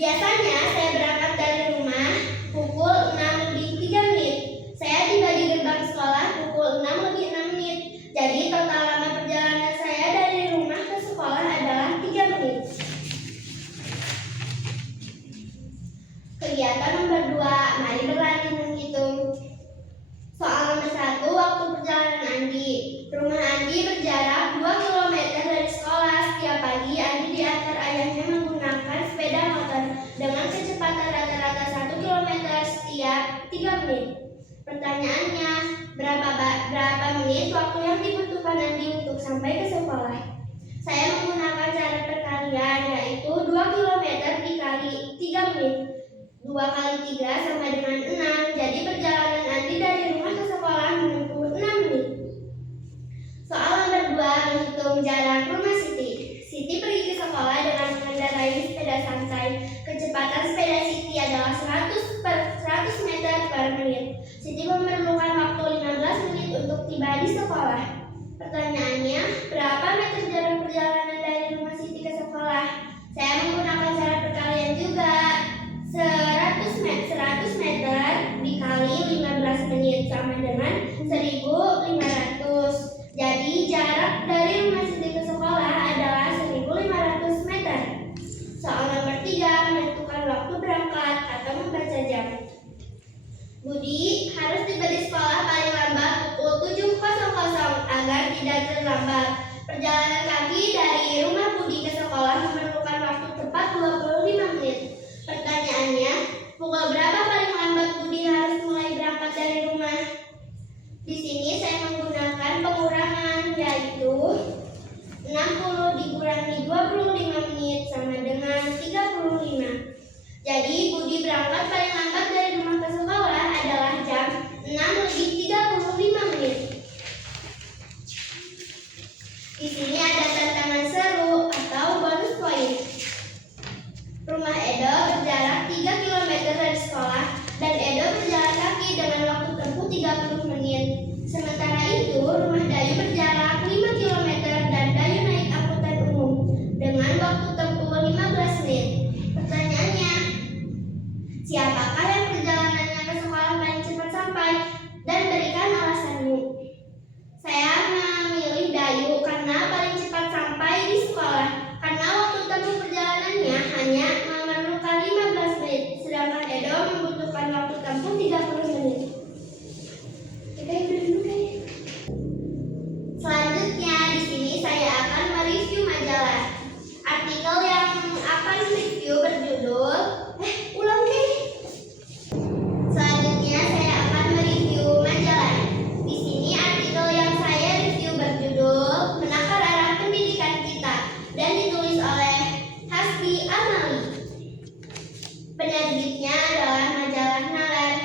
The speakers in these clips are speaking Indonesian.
Biasanya saya berangkat dari rumah pukul 6:03. Saya tiba di gerbang sekolah pukul 6:06. Jadi total lama perjalanan saya dari rumah ke sekolah adalah 3 menit. Kegiatan nomor 2, mari berlatih menghitung. Soal nomor 1, waktu perjalanan Andi. Rumah Andi berjarak 2 km dari sekolah. Setiap pagi Andi diantar ayahnya menggunakan sepeda motor dengan kecepatan rata-rata 1 km setiap 3 menit. Pertanyaannya, berapa menit waktu yang dibutuhkan Andi untuk sampai ke sekolah? Saya menggunakan cara perkalian, yaitu 2 km dikali 3 menit. 2 kali 3 sama dengan 6. Jadi perjalanan Andi dari rumah ke sekolah menempuh 6 menit. Soal nomor 2, menghitung jarak rumah Siti. Siti pergi ke sekolah dengan mengendarai sepeda santai. Kecepatan sepeda Siti adalah 100 meter per menit. Siti memerlukan waktu 15 menit untuk tiba di sekolah. Pertanyaannya, berapa meter jarak perjalanan dari rumah Siti ke sekolah? Saya menggunakan cara perkalian juga. 100 meter dikali 15 menit sama dengan 1.500. Jadi jarak dari rumah Siti ke sekolah adalah 1.500 meter. Soal nomor 3, menentukan waktu berangkat atau membaca jam. Budi harus tiba di sekolah paling lambat pukul 7.00 agar tidak terlambat. Perjalanan kaki dari rumah Budi ke sekolah memerlukan waktu tepat 25 menit. Pertanyaannya, pukul berapa paling lambat Budi harus mulai berangkat dari rumah? Di sini saya menggunakan pengurangan, yaitu 60 dikurangi 25 menit sama dengan 35. Jadi Budi berangkat paling lambat dari rumah ke sekolah adalah jam 6:35 menit. Di sini ada tantangan seru atau bonus poin. Rumah Edo berjarak 3 km dari sekolah dan Edo berjalan kaki dengan waktu tempuh 30 menit. Sementara itu, rumah Dayu berjarak 5 km dan Dayu naik angkutan umum dengan waktu tempuh 15 menit. Pertanyaannya, siapakah yang perjalanannya ke sekolah paling cepat sampai? Dan berikan alasanmu. Saya memilih Dayu karena paling cepat sampai di sekolah. Karena waktu tempuh perjalanannya hanya memerlukan 15 menit, sedangkan Edo membutuhkan waktu tempuh 30 menit. Kita dulu deh. Selanjutnya di sini saya akan mereview majalah. Artikel yang akan review berjudul ulang deh. Selanjutnya saya akan mereview majalah. Di sini artikel yang saya review berjudul Menakar Arah Pendidikan Kita dan ditulis oleh Hasbi Amali. Penerbitnya adalah majalah Nalar.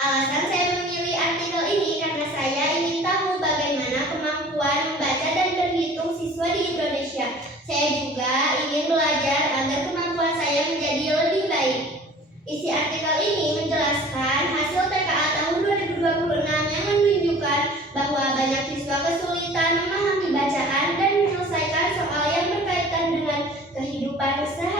Alasan saya memilih artikel ini karena saya ingin tahu bagaimana kemampuan membaca dan berhitung siswa di Indonesia. Saya juga ingin belajar agar kemampuan saya menjadi lebih baik. Isi artikel ini menjelaskan hasil TKA tahun 2026 yang menunjukkan bahwa banyak siswa kesulitan memahami bacaan dan menyelesaikan soal yang berkaitan dengan kehidupan sehari-hari.